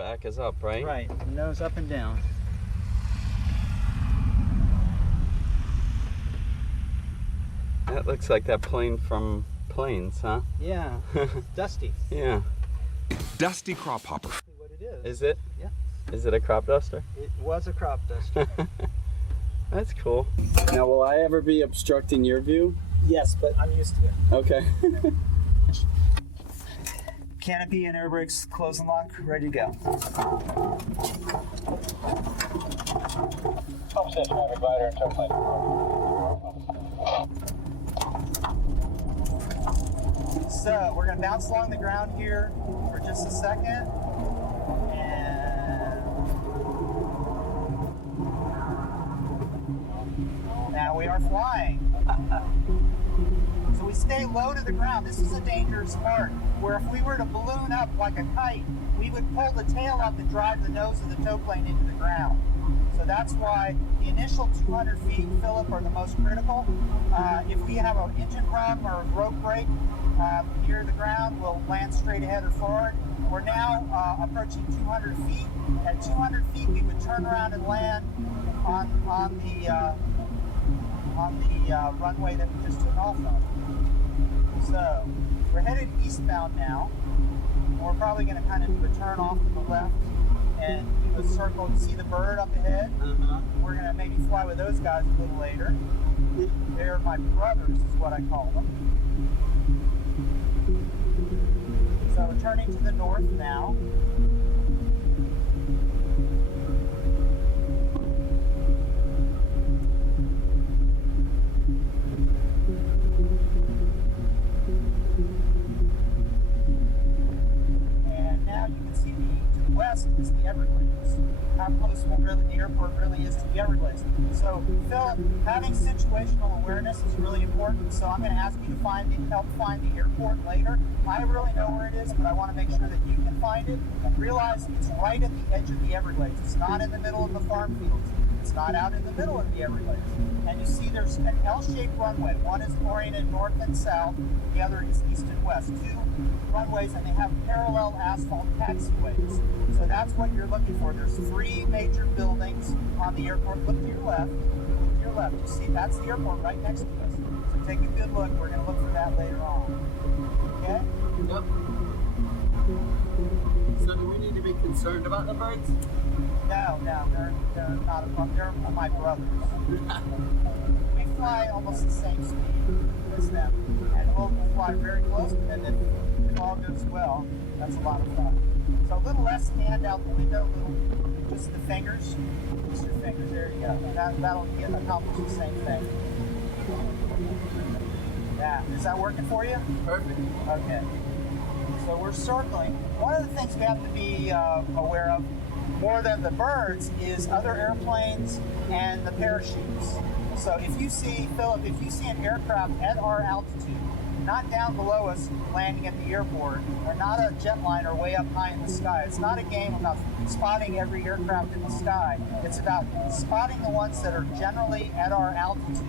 back is up, right? Right, nose up and down. That looks like that plane from Planes, huh? Yeah, dusty. Yeah. Dusty crop hopper. What it is. Is it? Yeah. Is it a crop duster? It was a crop duster. That's cool. Now, will I ever be obstructing your view? Yes, but I'm used to it. Okay. Canopy and air brakes, close and lock, ready to go. So we're going to bounce along the ground here for just a second. And now we are flying. So we stay low to the ground. This is a dangerous part, where if we were to balloon up like a kite, we would pull the tail up and drive the nose of the tow plane into the ground. So that's why the initial 200 feet, Phillip, are the most critical. If we have an engine problem or a rope break near the ground, we'll land straight ahead or forward. We're now approaching 200 feet. At 200 feet, we would turn around and land on the runway that we just took off on. So we're headed eastbound now. We're probably going to kind of do a turn off to the left and do a circle and see the bird up ahead. We're going to maybe fly with those guys a little later. They're my brothers, is what I call them. So we're turning to the north now. Is the Everglades. How close the airport really is to the Everglades. So, Phillip, having situational awareness is really important. So, I'm going to ask you to help find the airport later. I really know where it is, but I want to make sure that you can find it. And realize it's right at the edge of the Everglades. It's not in the middle of the farm fields. It's not out in the middle of the Everglades. And you see there's an L-shaped runway. One is oriented north and south. The other is east and west. Two runways, and they have parallel asphalt taxiways. So that's what you're looking for. There's three major buildings on the airport. Look to your left. Look to your left. You see, that's the airport right next to us. So take a good look. We're going to look for that later on. Okay? Yep. So do we need to be concerned about the birds? No, they're not a problem. They're my brothers. We fly almost the same speed as them, and we'll fly very close to them. If all goes well, that's a lot of fun. So a little less hand out the window, just the fingers. Just your fingers. There you go. That'll accomplish the same thing. Yeah. Is that working for you? Perfect. Okay. So we're circling. One of the things we have to be aware of, more than the birds, is other airplanes and the parachutes. So if you see, Phillip, if you see an aircraft at our altitude, not down below us landing at the airport, or not a jetliner way up high in the sky, it's not a game about spotting every aircraft in the sky. It's about spotting the ones that are generally at our altitude,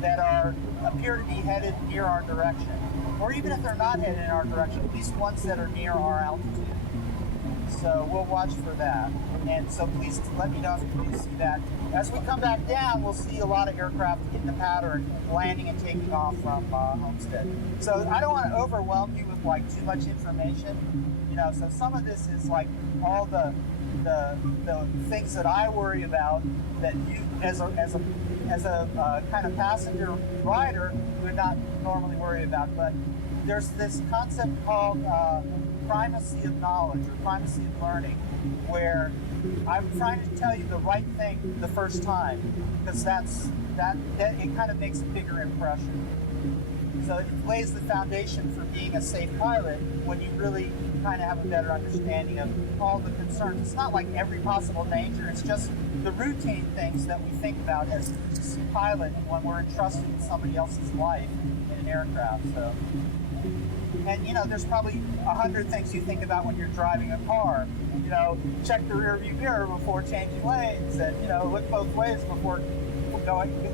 that appear to be headed near our direction. Or even if they're not headed in our direction, at least ones that are near our altitude. So we'll watch for that. And so please let me know if you do see that. As we come back down, we'll see a lot of aircraft in the pattern landing and taking off from Homestead. So I don't want to overwhelm you with like too much information. So some of this is like all the things that I worry about that you as a kind of passenger rider would not normally worry about. But there's this concept called primacy of knowledge or primacy of learning, where I'm trying to tell you the right thing the first time, because that it kind of makes a bigger impression. So it lays the foundation for being a safe pilot when you really kind of have a better understanding of all the concerns. It's not like every possible danger, it's just the routine things that we think about as a pilot when we're entrusted with somebody else's life in an aircraft. So. And there's probably 100 things you think about when you're driving a car. Check the rear view mirror before changing lanes, and look both ways before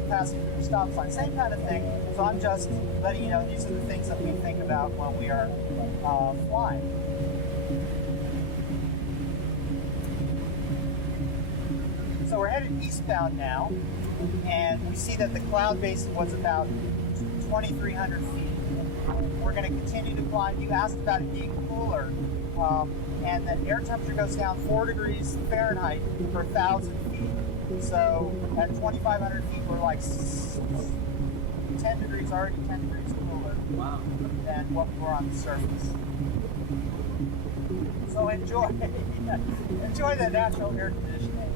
passing through the stop sign. Same kind of thing. So I'm just letting you know these are the things that we think about when we are flying. we're headed eastbound now, and we see that the cloud base was about 2,300 feet. We're going to continue to climb. You asked about it being cooler, and the air temperature goes down 4 degrees Fahrenheit per 1,000 feet. So at 2,500 feet, we're like 10 degrees, already 10 degrees cooler than what we were on the surface. So enjoy the natural air conditioning.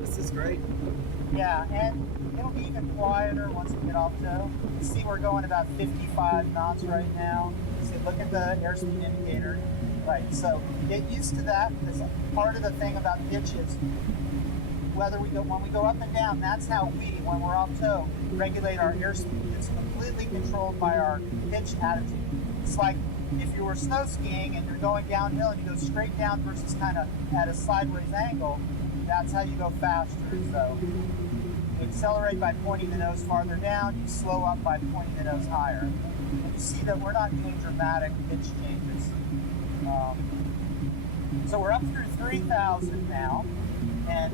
This is great. Yeah, and it'll be even quieter once we get off tow. You see we're going about 55 knots right now. See, look at the airspeed indicator. Right, so get used to that. Because part of the thing about pitch is when we go up and down, that's how we, when we're off tow, regulate our airspeed. It's completely controlled by our pitch attitude. It's like if you were snow skiing and you're going downhill and you go straight down versus kind of at a sideways angle, that's how you go faster. So you accelerate by pointing the nose farther down, you slow up by pointing the nose higher. And you see that we're not doing dramatic pitch changes. So we're up through 3,000 now and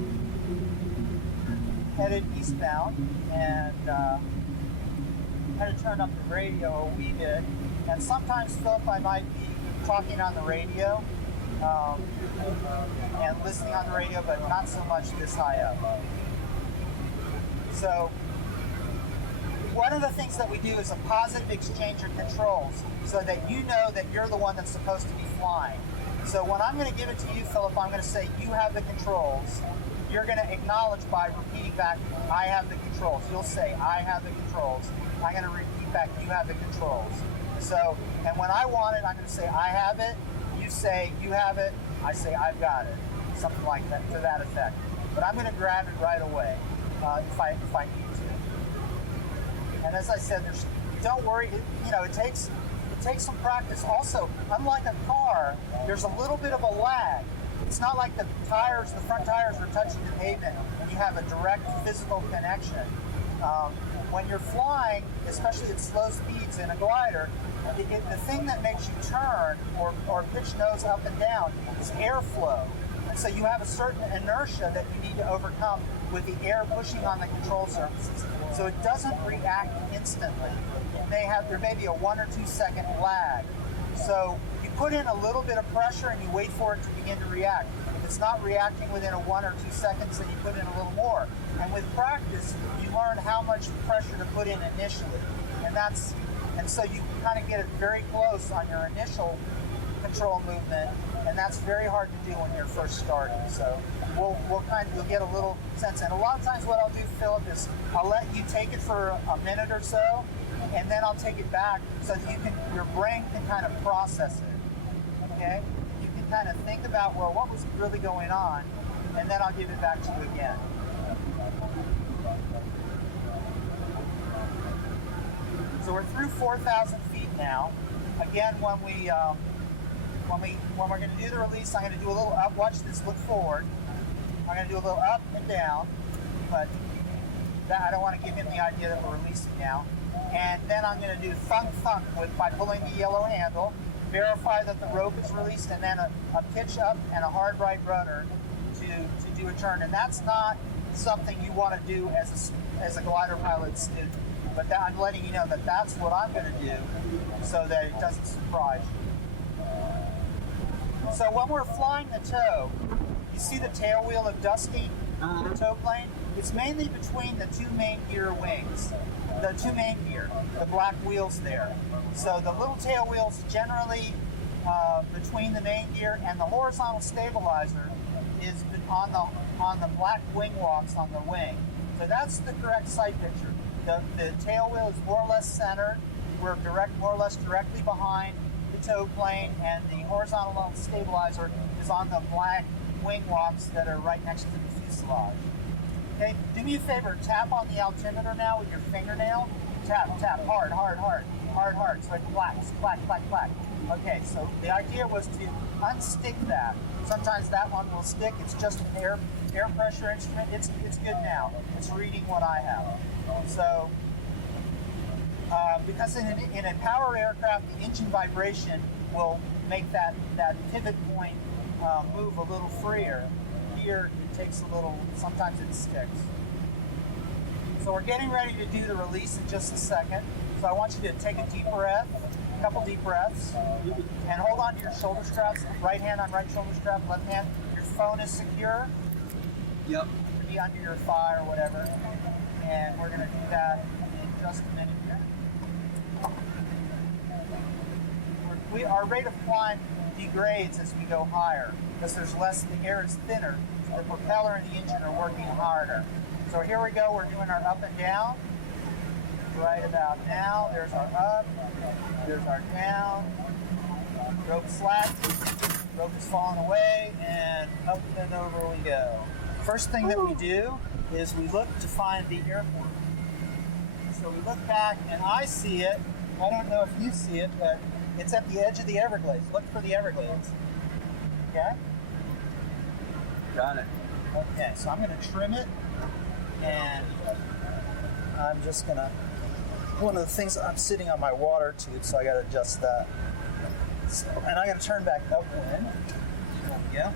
headed eastbound, and had to turn up the radio a wee bit. And sometimes, Philip, I might be talking on the radio and listening on the radio, but not so much this high up. So one of the things that we do is a positive exchange of controls so that you know that you're the one that's supposed to be flying. So when I'm going to give it to you, Philip, I'm going to say, you have the controls. You're going to acknowledge by repeating back, I have the controls. You'll say, I have the controls. I'm going to repeat back, you have the controls. So, and when I want it, I'm going to say, I have it. You say, you have it. I say, I've got it. Something like that, to that effect. But I'm going to grab it right away if I need to. And as I said, don't worry. It takes some practice. Also, unlike a car, there's a little bit of a lag. It's not like the front tires are touching the pavement and you have a direct physical connection. When you're flying, especially at slow speeds in a glider, the thing that makes you turn or pitch nose up and down is airflow. And so you have a certain inertia that you need to overcome with the air pushing on the control surfaces. So it doesn't react instantly. There may be a 1 or 2 second lag. So you put in a little bit of pressure and you wait for it to begin to react. If it's not reacting within a 1 or 2 seconds, then you put in a little more. And with practice, you learn how much pressure to put in initially. And so you kind of get it very close on your initial control movement, and that's very hard to do when you're first starting. So you'll get a little sense. And a lot of times what I'll do, Philip, is I'll let you take it for a minute or so, and then I'll take it back so that your brain can kind of process it. Okay? You can kind of think about, well, what was really going on, and then I'll give it back to you again. So we're through 4,000 feet now. Again, when we're going to do the release, I'm going to do a little up. Watch this. Look forward. I'm going to do a little up and down, but I don't want to give him the idea that we're releasing now. And then I'm going to do thunk thunk by pulling the yellow handle, verify that the rope is released, and then a pitch up and a hard right rudder to do a turn. And that's not something you want to do as a glider pilot student. But I'm letting you know that that's what I'm going to do so that it doesn't surprise you. So when we're flying the tow, you see the tail wheel of Dusty, the tow plane? It's mainly between the two main gear wings. The two main gear, the black wheels there. So the little tail wheel's generally between the main gear, and the horizontal stabilizer is on the black wing walks on the wing. So that's the correct sight picture. The tail wheel is more or less centered. We're more or less directly behind the tow plane, and the horizontal stabilizer is on the black wing walks that are right next to the fuselage. Okay, do me a favor, tap on the altimeter now with your fingernail. Tap, hard, so it clacks, clack. Okay, so the idea was to unstick that. Sometimes that one will stick. It's just an air pressure instrument. It's good now. It's reading what I have. So, because in a power aircraft, the engine vibration will make that pivot point move a little freer. here, it takes a little, sometimes it sticks. So we're getting ready to do the release in just a second. So I want you to take a deep breath, a couple deep breaths, and hold on to your shoulder straps. Right hand on right shoulder strap, left hand. Your phone is secure. Yep. It could be under your thigh or whatever. And we're going to do that in just a minute here. Our rate of climb degrades as we go higher because there's less, the air is thinner, so the propeller and the engine are working harder. So here we go, we're doing our up and down. Right about now, there's our up, there's our down. Rope slack, rope is falling away, and up and over we go. First thing that we do is we look to find the airport. So we look back, and I see it. I don't know if you see it, but it's at the edge of the Everglades. Look for the Everglades. Okay? Got it. Okay, so I'm going to trim it, and I'm just going to, one of the things, I'm sitting on my water tube, so I got to adjust that. So, and I got to turn back upwind. There we go.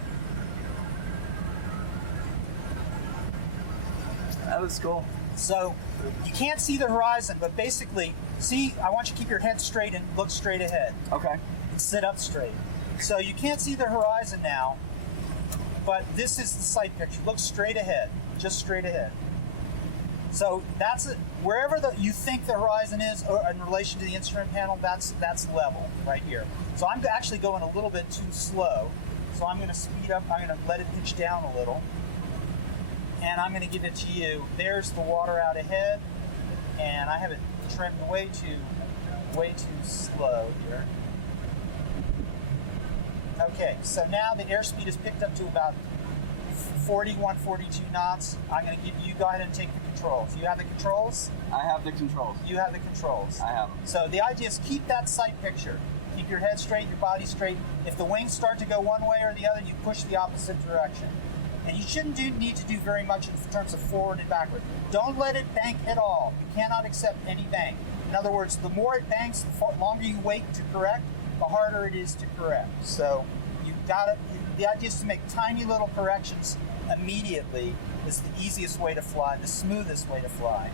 That was cool. So you can't see the horizon, but basically, see, I want you to keep your head straight and look straight ahead. Okay. And sit up straight. So you can't see the horizon now, but this is the sight picture. Look straight ahead, just straight ahead. So that's it. Wherever you think the horizon is in relation to the instrument panel, that's level right here. So I'm actually going a little bit too slow. So I'm going to speed up. I'm going to let it pitch down a little. And I'm going to give it to you. There's the water out ahead, and I have it trimmed way too slow here. Okay, so now the airspeed is picked up to about 41, 42 knots. I'm going to give you, go ahead and take the controls. You have the controls? I have the controls. You have the controls. I have them. So the idea is keep that sight picture. Keep your head straight, your body straight. If the wings start to go one way or the other, you push the opposite direction. And you shouldn't need to do very much in terms of forward and backward. Don't let it bank at all. You cannot accept any bank. In other words, the more it banks, the longer you wait to correct, the harder it is to correct. So the idea is to make tiny little corrections immediately is the easiest way to fly, the smoothest way to fly.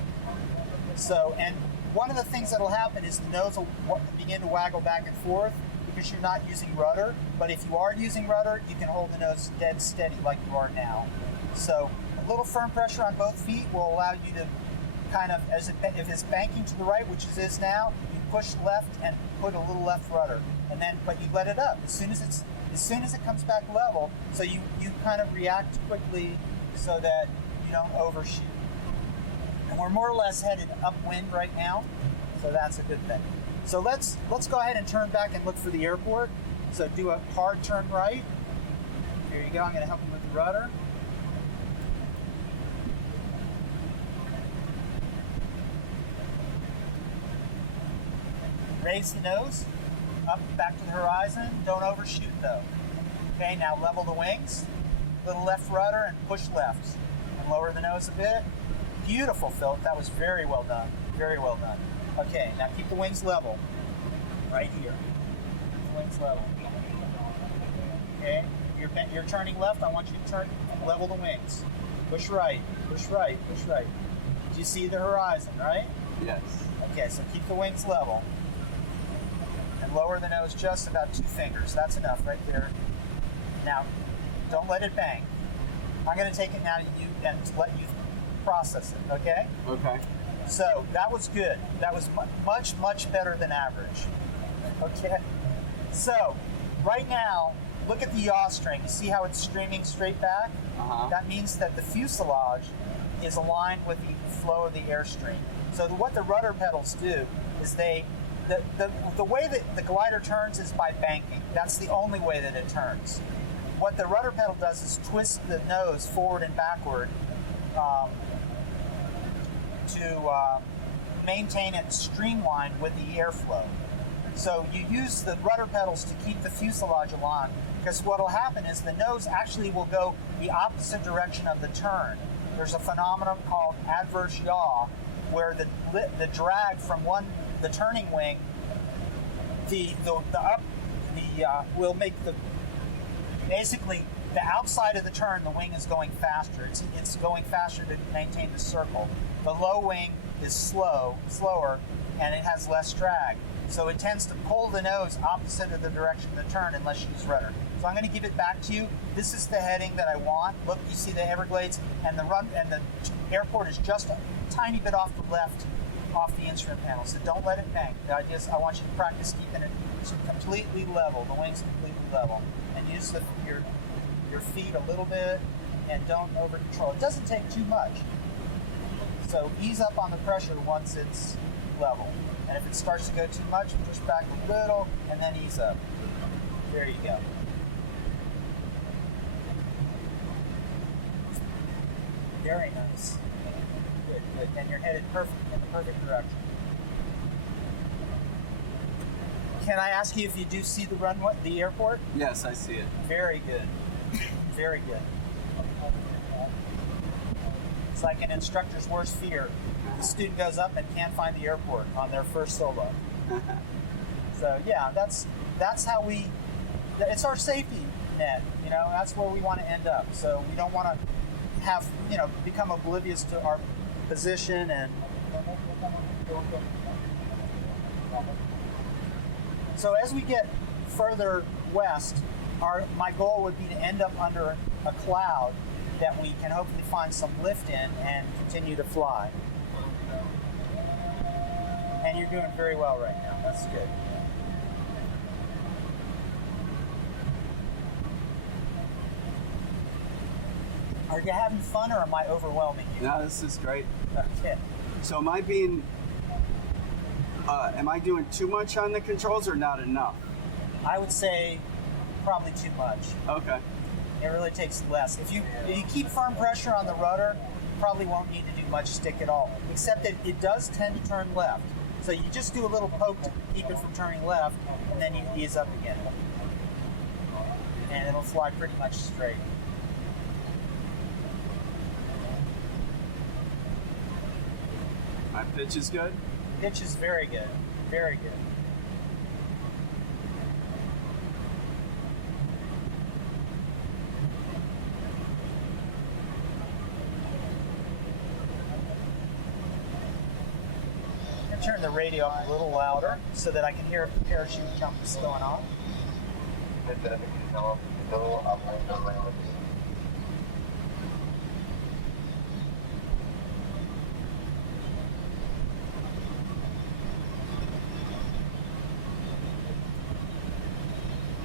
So, and one of the things that will happen is the nose will begin to waggle back and forth because you're not using rudder. But if you are using rudder, you can hold the nose dead steady like you are now. So a little firm pressure on both feet will allow you to kind of, if it's banking to the right, which it is now, you push left and put a little left rudder, and then but you let it up as soon as it comes back level. So you kind of react quickly so that you don't overshoot. And we're more or less headed upwind right now, so that's a good thing. So let's go ahead and turn back and look for the airport. So do a hard turn right. Here you go. I'm going to help you with the rudder. Raise the nose up back to the horizon. Don't overshoot though. Okay, now level the wings. Little left rudder and push left. And lower the nose a bit. Beautiful, Phillip. That was very well done. Very well done. Okay, now keep the wings level. Right here. Keep the wings level. Okay, you're turning left. I want you to turn level the wings. Push right. Push right. Push right. Do you see the horizon, right? Yes. Okay, so keep the wings level. And lower the nose just about 2 fingers. That's enough right there. Now, don't let it bang. I'm going to take it now to you and let you process it, okay? Okay. So, that was good. That was much, much better than average. Okay? So, right now, look at the yaw string. You see how it's streaming straight back? Uh-huh. That means that the fuselage is aligned with the flow of the airstream. So what the rudder pedals do is the way that the glider turns is by banking. That's the only way that it turns. What the rudder pedal does is twist the nose forward and backward to maintain it streamlined with the airflow. So you use the rudder pedals to keep the fuselage aligned, because what will happen is the nose actually will go the opposite direction of the turn. There's a phenomenon called adverse yaw, where the drag from the turning wing, will make basically the outside of the turn, the wing is going faster. It's going faster to maintain the circle. The low wing is slower, and it has less drag. So it tends to pull the nose opposite of the direction of the turn unless you use rudder. So I'm going to give it back to you. This is the heading that I want. Look, you see the Everglades, and the airport is just a tiny bit off the left, off the instrument panel. So don't let it bang. The idea is I want you to practice keeping it completely level, the wings completely level, and use your feet a little bit, and don't over control. It doesn't take too much. So ease up on the pressure once it's level. And if it starts to go too much, push back a little, and then ease up. There you go. Very nice. Good, good. And you're headed in the perfect direction. Can I ask you if you do see the runway, the airport? Yes, I see it. Very good. Very good. It's like an instructor's worst fear. The student goes up and can't find the airport on their first solo. So yeah, that's how it's our safety net, you know, that's where we want to end up. So we don't want to have, you know, become oblivious to our position. And so as we get further west, my goal would be to end up under a cloud that we can hopefully find some lift in and continue to fly. And you're doing very well right now. That's good. Are you having fun, or am I overwhelming you? No, this is great. Okay. So am I doing too much on the controls or not enough? I would say probably too much. Okay. It really takes less. If you keep firm pressure on the rudder, you probably won't need to do much stick at all. Except that it does tend to turn left. So you just do a little poke to keep it from turning left, and then you ease up again. And it'll fly pretty much straight. My pitch is good? Pitch is very good. Very good. I'm going to turn the radio up a little louder so that I can hear if the parachute jump is going on.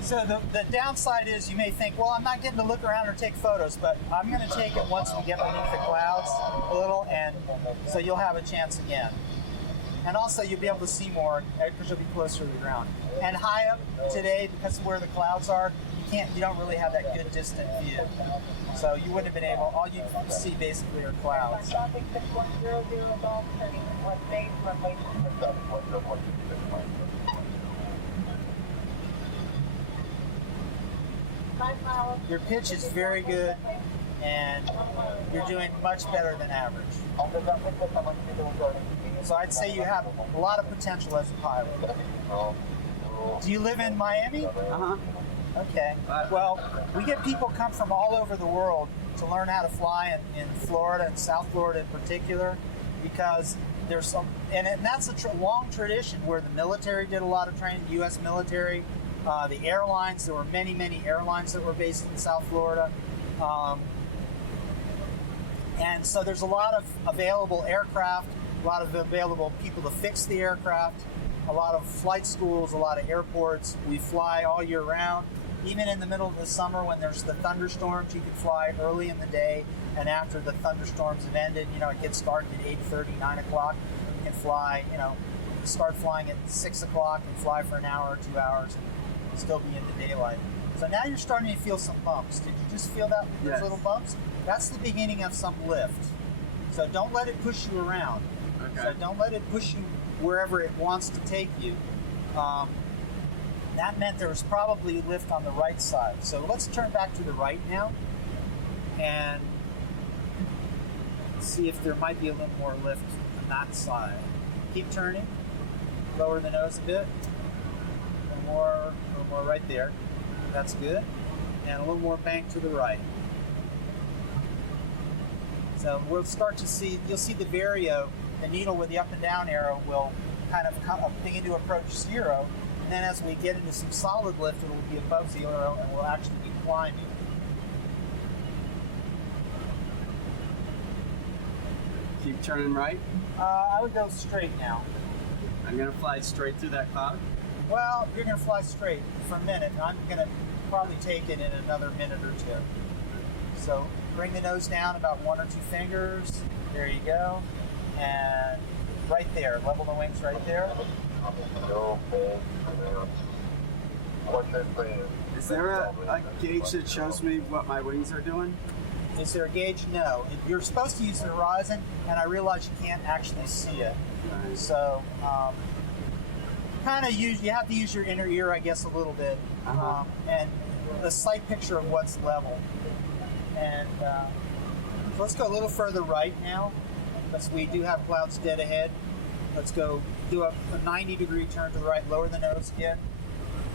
So the downside is you may think, well, I'm not getting to look around or take photos, but I'm going to take it once we get beneath the clouds a little, and so you'll have a chance again. And also you'll be able to see more because you'll be closer to the ground. And high up today, because of where the clouds are, you don't really have that good distant view. So you wouldn't have been able, all you see basically are clouds. Your pitch is very good, and you're doing much better than average. So I'd say you have a lot of potential as a pilot. Do you live in Miami? Uh-huh. Okay. Well, we get people come from all over the world to learn how to fly in Florida and South Florida in particular, because there's some, and that's a long tradition where the military did a lot of training, the U.S. military, the airlines. There were many, many airlines that were based in South Florida. And so there's a lot of available aircraft, a lot of available people to fix the aircraft, a lot of flight schools, a lot of airports. We fly all year round. Even in the middle of the summer when there's the thunderstorms, you can fly early in the day, and after the thunderstorms have ended, you know, it gets dark at 8:30, 9 o'clock. You can fly, you know, start flying at 6 o'clock and fly for an hour or 2 hours and still be in the daylight. So now you're starting to feel some bumps. Did you just feel that, those Yes. little bumps? That's the beginning of some lift. So don't let it push you around. Okay. So don't let it push you wherever it wants to take you. That meant there was probably lift on the right side. So let's turn back to the right now and see if there might be a little more lift on that side. Keep turning. Lower the nose a bit. A little more right there. That's good. and a little more bank to the right. So we'll start to see, you'll see the vario, the needle with the up and down arrow will kind of begin to approach zero. And then as we get into some solid lift, it will be above zero and we'll actually be climbing. Keep turning right. I would go straight now. I'm gonna fly straight through that cloud. Well, you're going to fly straight for a minute. I'm going to probably take it in another minute or two. So bring the nose down about 1 or 2 fingers. There you go. And right there, level the wings right there. Is there a gauge that shows me what my wings are doing? Is there a gauge? No. You're supposed to use the horizon, and I realize you can't actually see it. Right. So you have to use your inner ear, I guess, a little bit, and the sight picture of what's level. And let's go a little further right now, because we do have clouds dead ahead. Let's go do a 90-degree turn to the right, lower the nose again.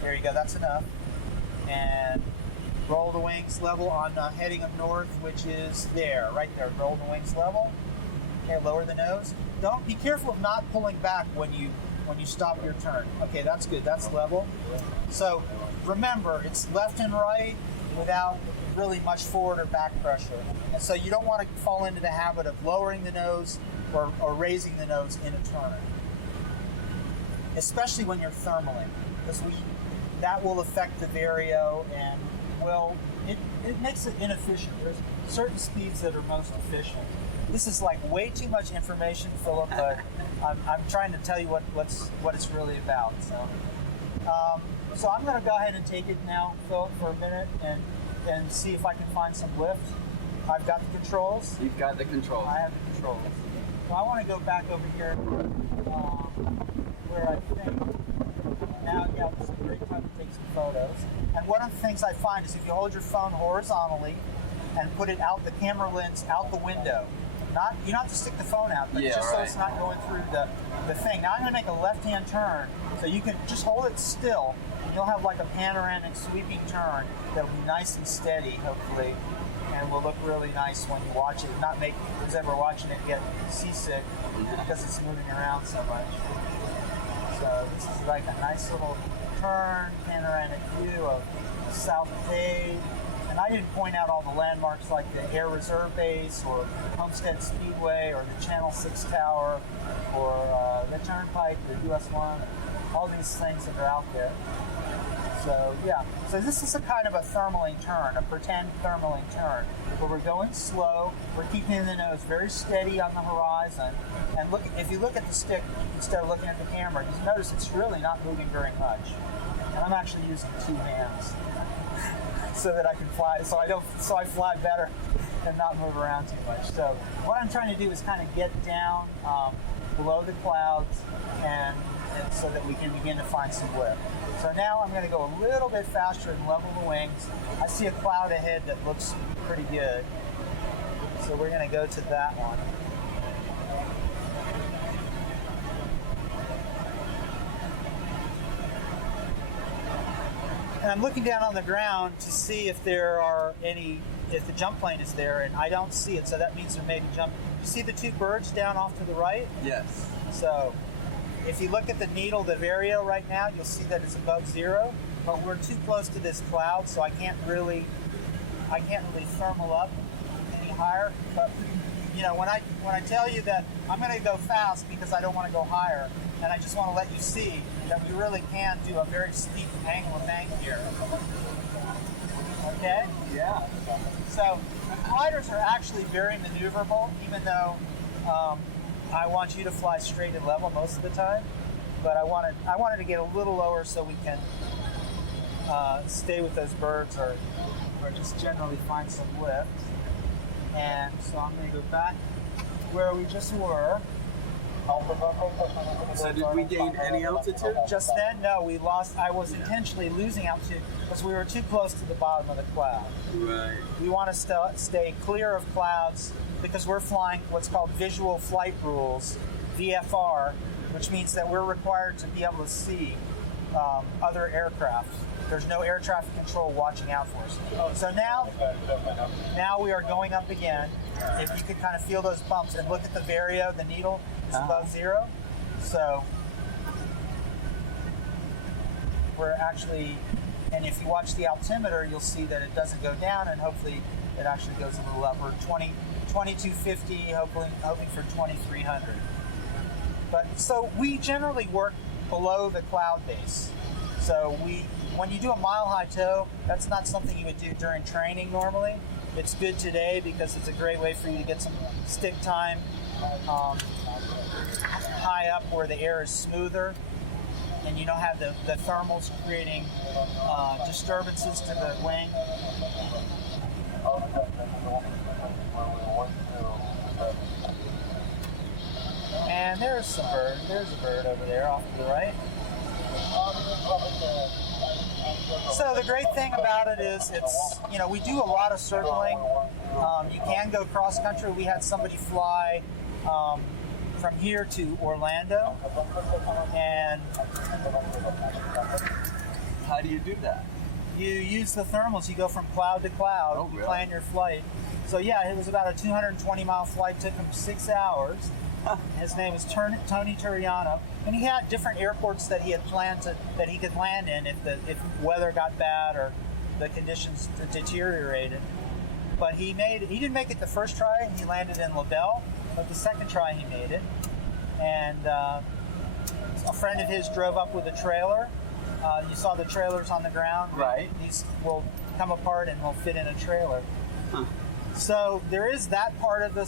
There you go, that's enough. And roll the wings level on heading of north, which is there, right there. Roll the wings level. Okay, lower the nose. Don't be careful of not pulling back when you stop your turn. Okay, that's good. That's level. So remember, it's left and right without really much forward or back pressure. And so you don't want to fall into the habit of lowering the nose or raising the nose in a turn, especially when you're thermaling, because that will affect the vario and it makes it inefficient. There's certain speeds that are most efficient. This is like way too much information, Philip, but I'm trying to tell you what it's really about. So I'm going to go ahead and take it now, Philip, for a minute and see if I can find some lift. I've got the controls. You've got the controls. I have the controls. So I want to go back over here where I think now, yeah, this is a great time to take some photos. And one of the things I find is if you hold your phone horizontally and put it out, the camera lens out the window, you don't have to stick the phone out, but just so it's not going through the thing. Now I'm going to make a left-hand turn, so you can just hold it still, and you'll have like a panoramic sweeping turn that'll be nice and steady, hopefully, and will look really nice when you watch it. Not make who's ever watching it get seasick because it's moving around so much. So this is like a nice little turn, panoramic view of South Bay. And I didn't point out all the landmarks like the Air Reserve Base or Homestead Speedway or the Channel 6 Tower or the Turnpike, the US 1, all these things that are out there. So yeah, so this is a kind of a thermaling turn, a pretend thermaling turn, where we're going slow, we're keeping the nose very steady on the horizon, and if you look at the stick instead of looking at the camera, you notice it's really not moving very much. And I'm actually using 2 hands so that I can fly, so I fly better and not move around too much. So what I'm trying to do is kind of get down below the clouds and so that we can begin to find some lift. So now I'm going to go a little bit faster and level the wings. I see a cloud ahead that looks pretty good. So we're going to go to that one. And I'm looking down on the ground to see if if the jump plane is there, and I don't see it, so that means there may be jump. You see the 2 birds down off to the right? Yes. So if you look at the needle, the vario right now, you'll see that it's above zero, but we're too close to this cloud, so I can't really thermal up any higher. But you know, when I tell you that I'm going to go fast because I don't want to go higher, and I just want to let you see that we really can do a very steep angle of bank here. Okay? Yeah. So gliders are actually very maneuverable, even though I want you to fly straight and level most of the time. But I wanted to get a little lower so we can stay with those birds or just generally find some lift. And so I'm going to go back where we just were. So did we gain any altitude? Just then, no, we lost. I was intentionally losing altitude because we were too close to the bottom of the cloud. Right. We want to stay clear of clouds because we're flying what's called visual flight rules, VFR, which means that we're required to be able to see other aircraft. There's no air traffic control watching out for us. So now we are going up again. If you could kind of feel those bumps and look at the vario, the needle is above zero. So we're actually, and if you watch the altimeter, you'll see that it doesn't go down, and hopefully it actually goes a little up. We're 2250, hoping for 2300. But so we generally work below the cloud base. So when you do a mile-high tow, that's not something you would do during training normally. It's good today because it's a great way for you to get some stick time high up where the air is smoother and you don't have the thermals creating disturbances to the wing. And there's a bird over there off to the right. So the great thing about it is we do a lot of circling. You can go cross country. We had somebody fly from here to Orlando. And how do you do that? You use the thermals. You go from cloud to cloud. Oh, really? You plan your flight. So yeah, it was about a 220-mile flight. Took him 6 hours. His name is Tony Turiano, and he had different airports that he had planned that he could land in if weather got bad or the conditions deteriorated. But he didn't make it the first try, and he landed in LaBelle. But the second try, he made it. And a friend of his drove up with a trailer. You saw the trailers on the ground. Right. These will come apart and will fit in a trailer. Huh. So there is that part of the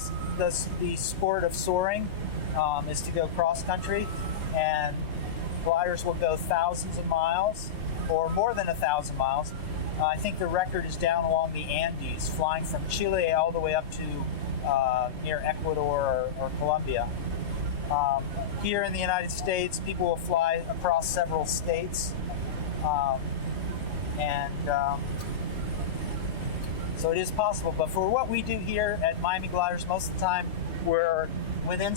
sport of soaring is to go cross country, and gliders will go thousands of miles or more than 1,000 miles. I think the record is down along the Andes, flying from Chile all the way up to near Ecuador or Colombia. Here in the United States, people will fly across several states, so it is possible. But for what we do here at Miami Gliders, most of the time we are within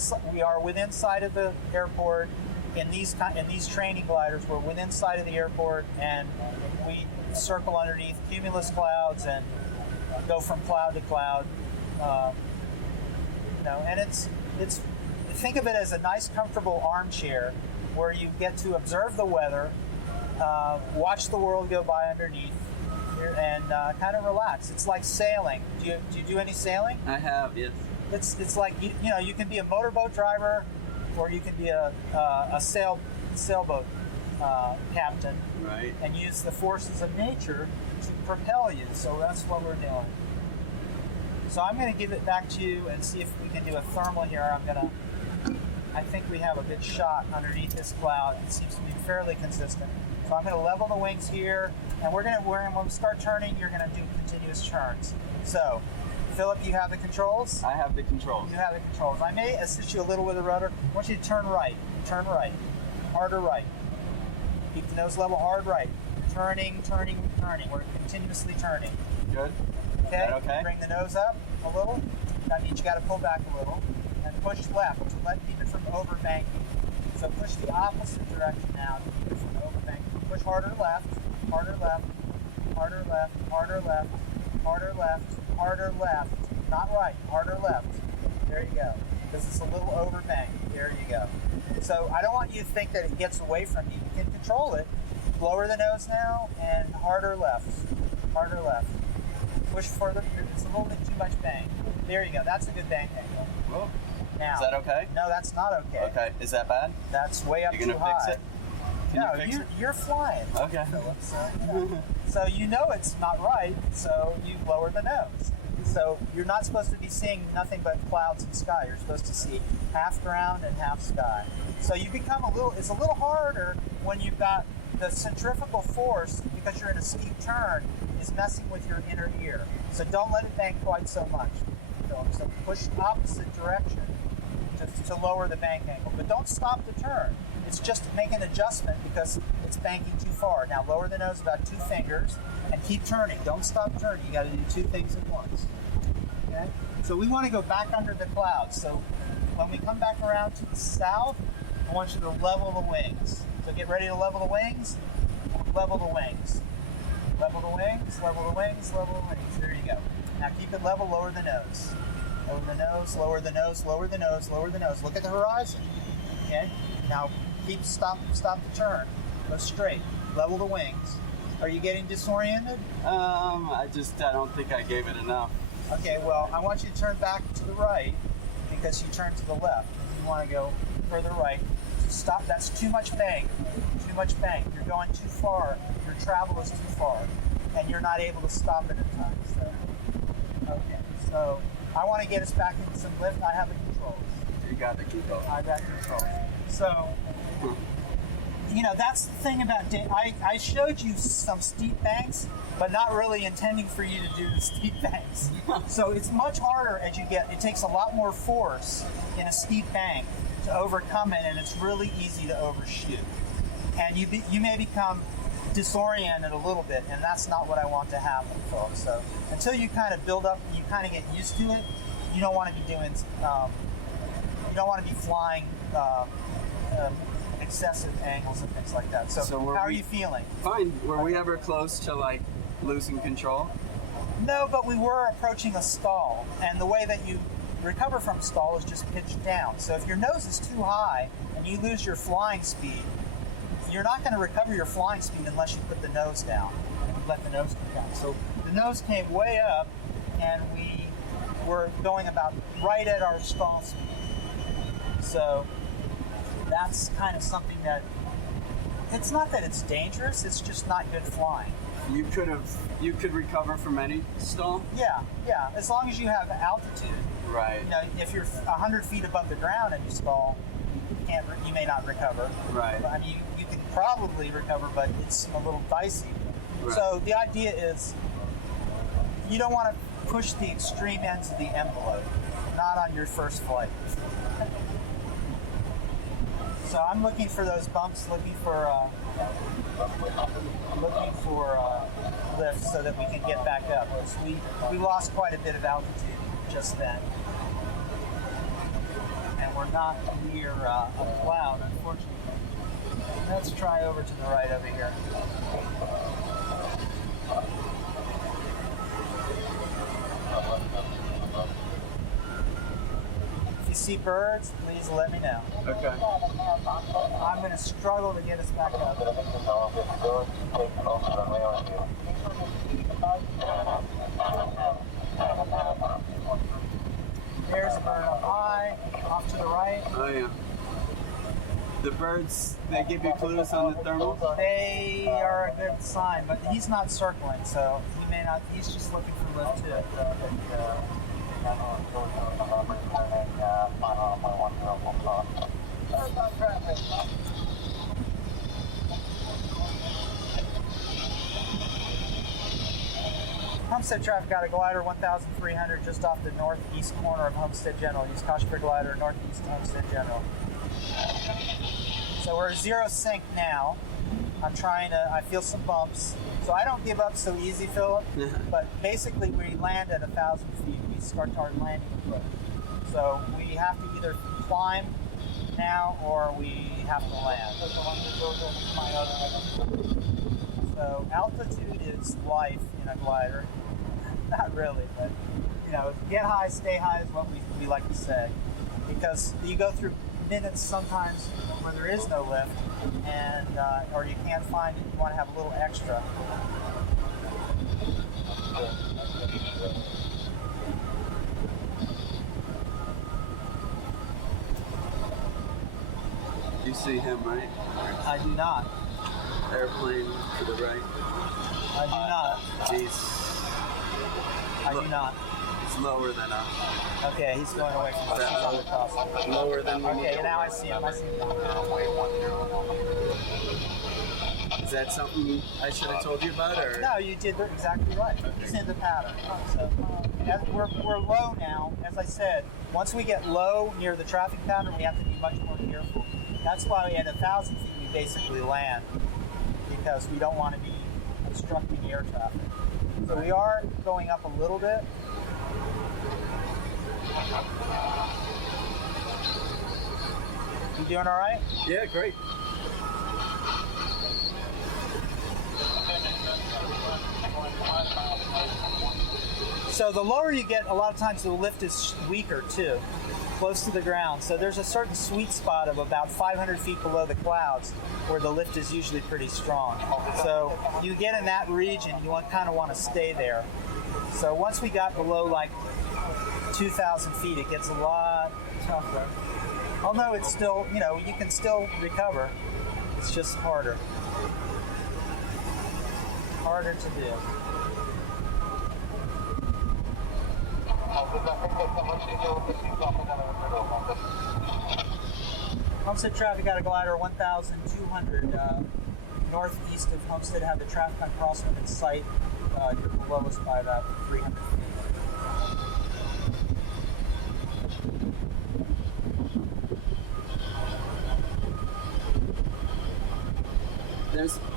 sight of the airport. In these training gliders, we're within sight of the airport, and we circle underneath cumulus clouds and go from cloud to cloud. And it's think of it as a nice, comfortable armchair where you get to observe the weather, watch the world go by underneath, and kind of relax. It's like sailing. Do you do any sailing? I have, yes. It's like you can be a motorboat driver, or you can be a sailboat captain, right? And use the forces of nature to propel you. So that's what we're doing. So I'm going to give it back to you and see if we can do a thermal here. I think we have a good shot underneath this cloud. It seems to be fairly consistent. So I'm going to level the wings here, and when we start turning, you're going to do continuous turns. So, Philip, you have the controls? I have the controls. You have the controls. I may assist you a little with the rudder. I want you to turn right. Turn right. Harder right. Keep the nose level, hard right. Turning, turning, turning. We're continuously turning. Good. Okay? Okay. Bring the nose up a little. That means you got to pull back a little. And push left to keep it from overbanking. So push the opposite direction now to keep it from overbanking. Push harder left, harder left, harder left, harder left, harder left, harder left. Not right, harder left. There you go. Because it's a little overbanked. There you go. So I don't want you to think that it gets away from you. You can control it. Lower the nose now and harder left. Harder left. Push further. It's a little bit too much bang. There you go. That's a good bang angle. Whoa. Now, is that okay? No, that's not okay. Okay. Is that bad? That's way up You're gonna too high. fix it? Can No, you fix it? you're flying. Okay. Philip, so you know it's not right, so you lower the nose. So you're not supposed to be seeing nothing but clouds and sky. You're supposed to see half ground and half sky. So you become it's a little harder when you've got the centrifugal force, because you're in a steep turn, is messing with your inner ear. So don't let it bank quite so much. So push opposite direction to lower the bank angle. But don't stop the turn. It's just make an adjustment because it's banking too far. Now lower the nose about 2 fingers and keep turning. Don't stop turning. You got to do 2 things at once. Okay? So we want to go back under the clouds. So when we come back around to the south, I want you to level the wings. So get ready to level the wings. Level the wings. Level the wings, level the wings, level the wings. There you go. Now keep it level, lower the nose. Lower the nose, lower the nose, lower the nose, lower the nose. Look at the horizon. Okay? Now stop the turn. Go straight. Level the wings. Are you getting disoriented? I don't think I gave it enough. Okay, well, I want you to turn back to the right because you turned to the left. If you want to go further right, stop. That's too much bank. Too much bank. You're going too far. Your travel is too far, and you're not able to stop it in time. So, okay. So I want to get us back into some lift. I have the controls. You got the control. I got controls. So, you know, that's the thing about I showed you some steep banks, but not really intending for you to do the steep banks. So it's much harder as you get. It takes a lot more force in a steep bank to overcome it, and it's really easy to overshoot. And you may become disoriented a little bit, and that's not what I want to happen, folks. So until you kind of build up, you kind of get used to it. You don't want to be doing. You don't want to be flying excessive angles and things like that. So how are you feeling? Fine. Were we ever close to like losing control? No, but we were approaching a stall, and the way that you recover from stall is just pitched down. So if your nose is too high and you lose your flying speed, you're not going to recover your flying speed unless you put the nose down and let the nose come down. So the nose came way up, and we were going about right at our stall speed. So that's kind of something that, it's not that it's dangerous, it's just not good flying. You could recover from any stall? Yeah, as long as you have altitude. Right. You know, if you're 100 feet above the ground and you stall, you may not recover. Right. I mean, you could probably recover, but it's a little dicey. Right. So the idea is you don't want to push the extreme ends of the envelope, not on your first flight. So I'm looking for those bumps, looking for lift so that we can get back up. We lost quite a bit of altitude just then, and we're not near a cloud, unfortunately. Let's try over to the right over here. If you see birds, please let me know. okay. I'm going to struggle to get us back up. There's a bird up high, off to the right. Oh yeah. The birds, they give you clues on the thermal? They are a good sign, but he's not circling, so he may not. He's just looking for lift too. Homestead traffic got a glider 1,300 just off the northeast corner of Homestead General. Use caution for glider northeast Homestead General. So we're zero sync now. I feel some bumps. So I don't give up so easy, Philip. But basically we land at 1,000 feet. We start our landing approach. So we have to either climb now or we have to land. So altitude is life in a glider. Not really, but you know, get high, stay high is what we like to say. Because you go through minutes sometimes where there is no lift, and or you can't find it, you want to have a little extra. You see him, right? I do not. Airplane to the right. I do not. I do not. He's lower than us. Okay, he's going away from us. He's on the crossing. Lower than we Okay, need. now I see him. Is that something I should have told you about, or? No, you did exactly right. He's in the pattern. So we're low now. As I said, once we get low near the traffic pattern, we have to be much more careful. That's why at 1,000 feet we basically land, because we don't want to be obstructing air traffic. So we are going up a little bit. You doing all right? Yeah, great. So the lower you get, a lot of times the lift is weaker too, close to the ground. So there's a certain sweet spot of about 500 feet below the clouds where the lift is usually pretty strong. So you get in that region, you kind of want to stay there. So once we got below like 2,000 feet, it gets a lot tougher. Although it's still, you can still recover. It's just harder. Harder to do. Homestead traffic out of glider 1,200 northeast of Homestead. Have the traffic on crosswind in sight. You're below us by about 300 feet.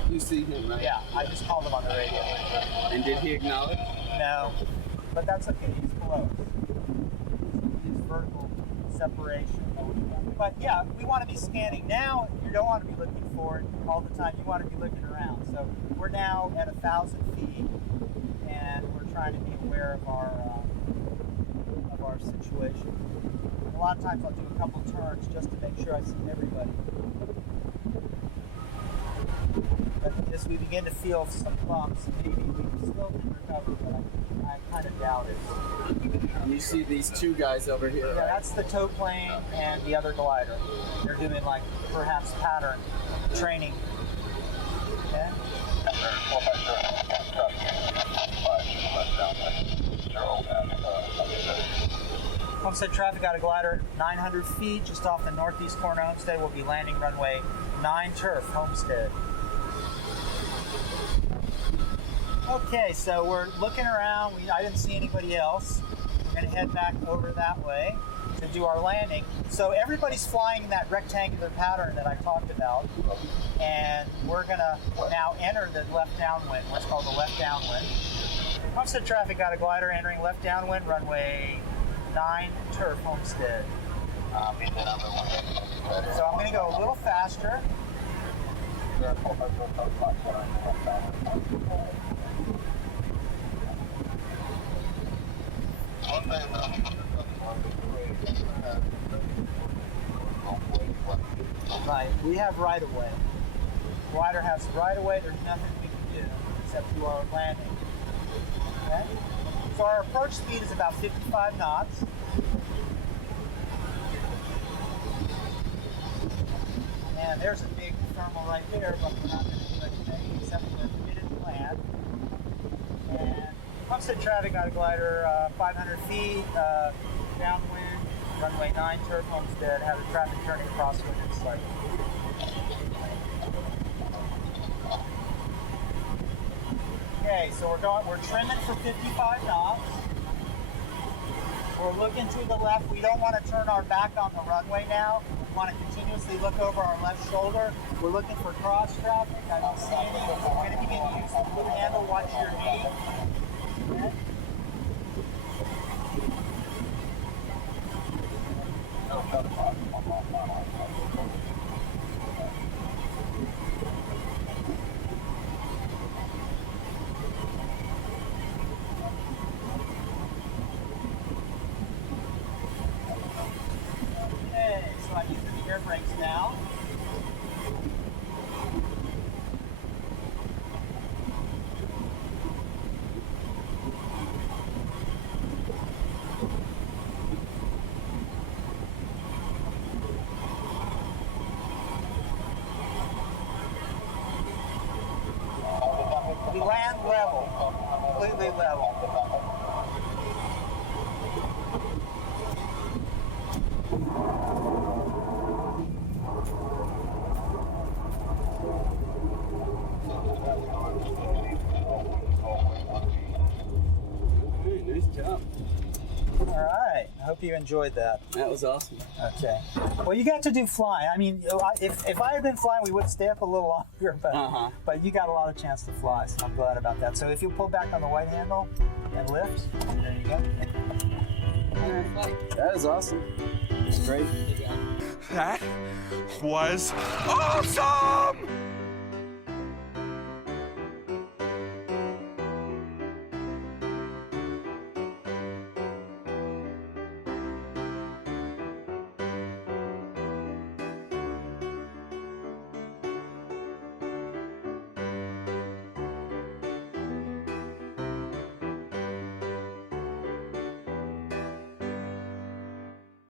You see him, right? Yeah, I just called him on the radio. And did he acknowledge? No, but that's okay. He's below us. His vertical separation. But yeah, we want to be scanning. Now, you don't want to be looking forward all the time. You want to be looking around. So we're now at 1,000 feet, and we're trying to be aware of our situation. A lot of times I'll do a couple turns just to make sure I see everybody. But as we begin to feel some bumps, maybe we still can recover, but I kind of doubt it. You see these two guys over here, Yeah, right? that's the tow plane and the other glider. They're doing like perhaps pattern training. Okay? Homestead traffic out of glider 900 feet just off the northeast corner of Homestead. We'll be landing runway 9 turf, Homestead. Okay, so we're looking around. I didn't see anybody else. We're going to head back over that way to do our landing. So everybody's flying in that rectangular pattern that I talked about. And we're going to now enter the left downwind, what's called the left downwind. Homestead traffic out of glider entering left downwind, runway 9 turf, Homestead. So I'm going to go a little faster. Right, we have right of way. Glider has right of way. There's nothing we can do except do our landing. Okay? So our approach speed is about 55 knots. And there's a big thermal right there, but we're not going to do anything except we're permitted to land. And Homestead traffic out of glider 500 feet, downwind, runway 9 turf, Homestead, have the traffic turning crosswind in sight. Okay, so we're trimming for 55 knots. We're looking to the left. We don't want to turn our back on the runway now. We want to continuously look over our left shoulder. We're looking for cross traffic. I don't see any. We're going to begin to use the blue handle. Watch your knee. Okay. So I'm using the air brakes now. We land level, completely level. Hey, nice job. All right. I hope you enjoyed that. That was awesome. Okay. Well, you got to do flying. I mean, if I had been flying, we would stay up a little longer, but you got a lot of chance to fly, so I'm glad about that. So if you pull back on the white handle and lift, there you go. That is awesome. It's great. That was awesome!